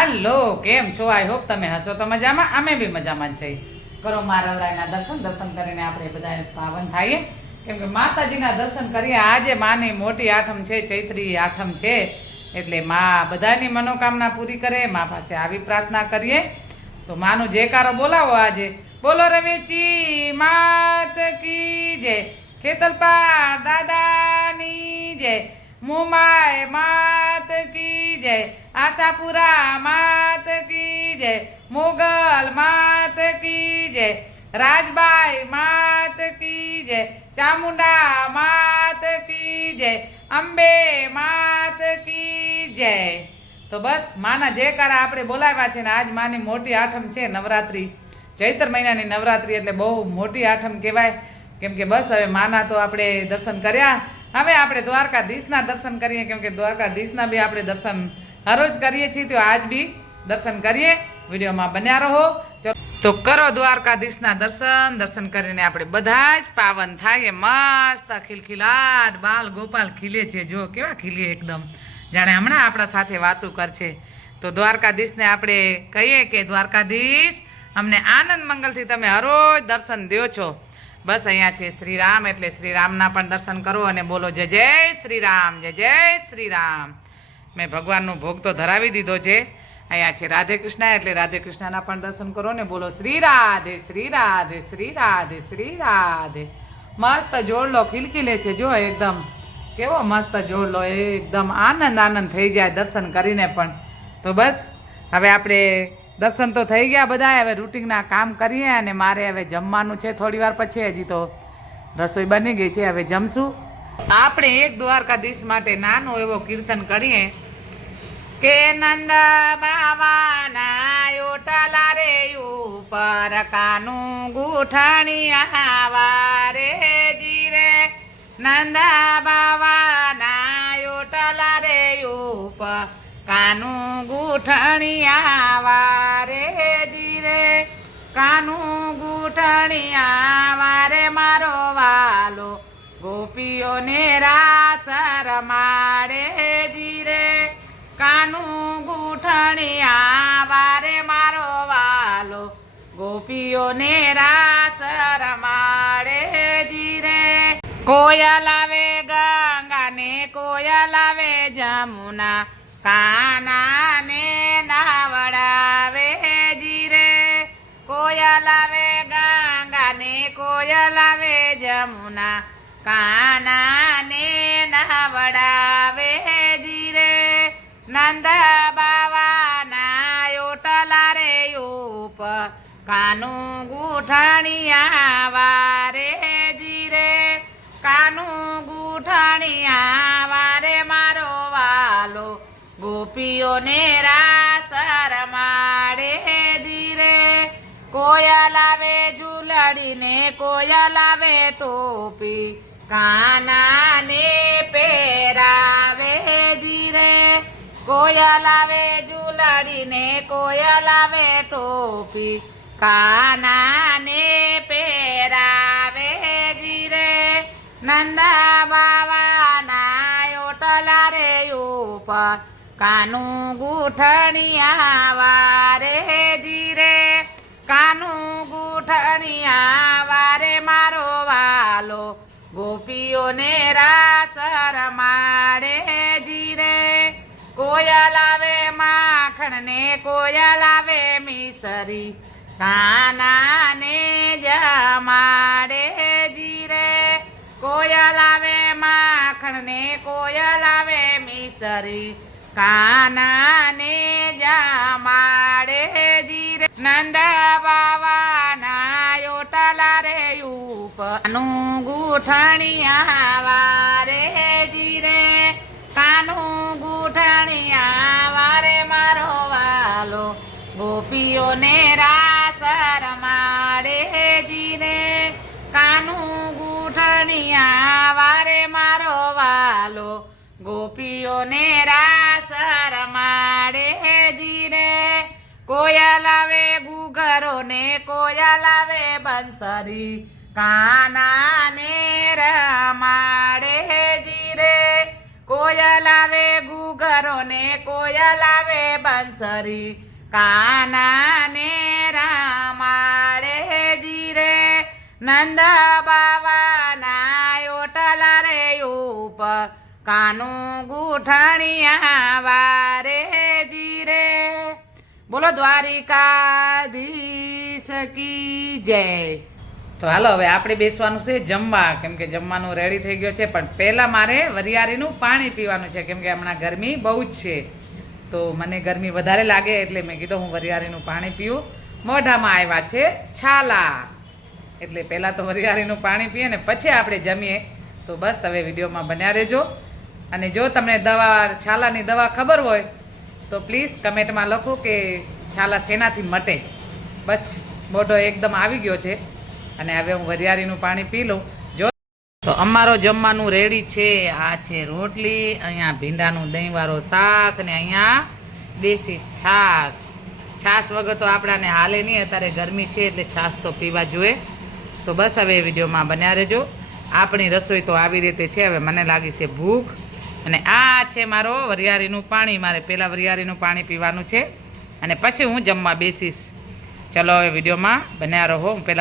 હાલો, કેમ છો? I hope તમે હશો તો મજામાં. અમે બી મજામાં છે. કરો મા રવરાયના દર્શન કરીને આપણે બધા પાવન થઈએ, કેમ કે માતાજીના દર્શન કરીએ. આજે માની મોટી આઠમ છે, ચૈત્રી આઠમ છે, એટલે મા બધાની મનોકામના પૂરી કરે. મા પાસે આવી પ્રાર્થના કરીએ. તો માનો જયકારો બોલાવો આજે. બોલો રવેચી માત કી જય, ખેતલપા દાદાની જય, મુંબાઈ માત કી જય, આશાપુરા માત કી જય, મોગલ માત કી જય, રાજબાઈ માત કી જય, ચામુંડા માત કી જય, અંબે માત કી જય. તો બસ માના જયકારા આપણે બોલાવ્યા છે ને આજ માની મોટી આઠમ છે, નવરાત્રિ, ચૈત્ર મહિનાની નવરાત્રિ એટલે બહુ મોટી આઠમ કહેવાય. કેમ કે બસ હવે માના તો આપણે દર્શન કર્યા, હવે આપણે દ્વારકાધીશના દર્શન કરીએ. કેમ કે દ્વારકાધીશના બી આપણે દર્શન હરોજ કરીએ છીએ, તો આજ બી દર્શન કરીએ. વિડીયોમાં બન્યા રહો. તો કરો દ્વારકાધીશના દર્શન કરીને આપણે બધા જ પાવન થાય. મસ્ત ખિલખિલાટ બાલ ગોપાલ ખીલે છે, જો કેવા ખીલે એકદમ, જાણે હમણાં આપણા સાથે વાતો કરશે. તો દ્વારકાધીશને આપણે કહીએ કે દ્વારકાધીશ અમને આનંદ મંગલથી તમે હરોજ દર્શન દો છો. બસ અહીંયા છે શ્રીરામ, એટલે શ્રીરામના પણ દર્શન કરો અને બોલો જય જય શ્રીરામ, જય જય શ્રીરામ. મેં ભગવાનનો ભોગ તો ધરાવી દીધો છે. અહીંયા છે રાધે કૃષ્ણ, એટલે રાધે કૃષ્ણના પણ દર્શન કરો ને બોલો શ્રી રાધે શ્રી રાધે શ્રી રાધે શ્રી રાધે. મસ્ત જોડલો ખિલખિલે છે, જો એકદમ કેવો મસ્ત જોડલો, એકદમ આનંદ થઈ જાય દર્શન કરીને પણ. તો બસ હવે આપણે દર્શન તો થઈ ગયા બધા, હવે રૂટિનના કામ કરીએ. અને મારે હવે જમવાનું છે થોડી વાર પછી, હજી તો રસોઈ બની ગઈ છે, હવે જમશું. આપણે એક દ્વારકાધીશ માટે નાનો એવો કીર્તન કરીએ કે નંદ બાવાના ઓટલા રે ઉપર કાનું ગુઠણિયા વારે જીરે, નંદ બાવાના ઓટલા રે ઉપર કાનું ગુઠણિયા વારે જીરે, કાનું ગુઠણિયા વારે મારો વાલો ગોપીઓને રાસ રમાડે જીરે, કાનું ગુઠણિયા વારે મારો વાલો ગોપીઓને રાસ રમાડે જીરે. કોયલ આવે ગંગાને કોયલ આવે જમુના, કાનાને નાવડાવે જીરે, કોયલ આવે ગંગાને કોયલ આવે જમુના, કાનાને નાવડાવે જીરે, નંદ બાવાના ઓટલા રે ઉપર કાનું ગુઠણિયા વારે જીરે, કાનું ગુઠણિયા વારે મારો વાલો ગોપીઓને રાસ રમાડે જીરે, કોયલ આવે ઝૂલડીને કોયલ આવે ટોપી, કાનાને પહેરાવે જીરે, કોયલ આવે ઝૂલડીને કોયલ આવે ટોપી, કાનાને પહેરાવે જીરે, નંદ બાવાના ઓટલા રે ઉપર કાનું ગુઠણિયા વારે જીરે, કાનું ગુઠણિયા વારે મારો વાલો ગોપીઓને રાસ રમાડે જીરે, કોયલ આવે માખણ ને કોયલ આવે મિસરી, કાનાને જમાડે જીરે, કોયલ આવે માખણ ને કોયલ આવે મિસરી, કાનાને જમાડે જીરે, નંદ બાવાના ઓટલા રે ઉપર કાનું ગુઠણિયા વારે જીરે, કાનું ગુઠણિયા વારે મારો વાલો ગોપીઓને રાસ રમાડે જીરે, કાનું ગુઠણિયા વારે મારો વાલો ગોપીઓને રાસ રમાડે જીરે, કોયલ આવે ગુગરો ને કોયલ આવે બંસરી, કાનાને રમાડે જીરે, કોયલ આવે ગુગરો ને કોયલ ચલાવે બંસરી કાનાને રામાડે જીરે નંદ બાવાના ઓટલા રે ઉપર કાનું ગુઠણિયા વારે જીરે. બોલો દ્વારિકાધીશ કી જય. તો હાલો હવે આપણે બેસવાનું છે જમવા, કેમ કે જમવાનું રેડી થઈ ગયો છે, પણ પહેલાં મારે વરિયાળીનું પાણી પીવાનું છે, કેમ કે હમણાં ગરમી બહુ જ છે. તો મને ગરમી વધારે લાગે એટલે મેં કીધું હું વરિયાળીનું પાણી પીવું. મોઢામાં આવ્યા છે છાલા, એટલે પહેલાં તો વરિયાળીનું પાણી પીએ ને પછી આપણે જમીએ. તો બસ હવે વિડીયોમાં બન્યા રહેજો. અને જો તમને છાલાની દવા ખબર હોય તો પ્લીઝ કમેન્ટમાં લખો કે છાલા શેનાથી મટે. બસ મોઢો એકદમ આવી ગયો છે અને હવે હું વરિયાળીનું પાણી પી લઉં. જો તો અમારો જમવાનું રેડી છે. આ છે રોટલી, અહીંયા ભીંડાનું દહીંવાળો શાક ને અહીંયા દેશી છાશ. છાશ વગર તો આપણાને હાલે નહીં, અત્યારે ગરમી છે એટલે છાશ તો પીવા જોઈએ. તો બસ હવે વિડીયોમાં બન્યા રહેજો. આપણી રસોઈ તો આવી રીતે છે. હવે મને લાગી છે ભૂખ અને આ છે મારો વરિયાળીનું પાણી. મારે પહેલાં વરિયાળીનું પાણી પીવાનું છે અને પછી હું જમવા બેસીશ. ચલો હવે વિડીયોમાં બન્યા રહો. હું પહેલાં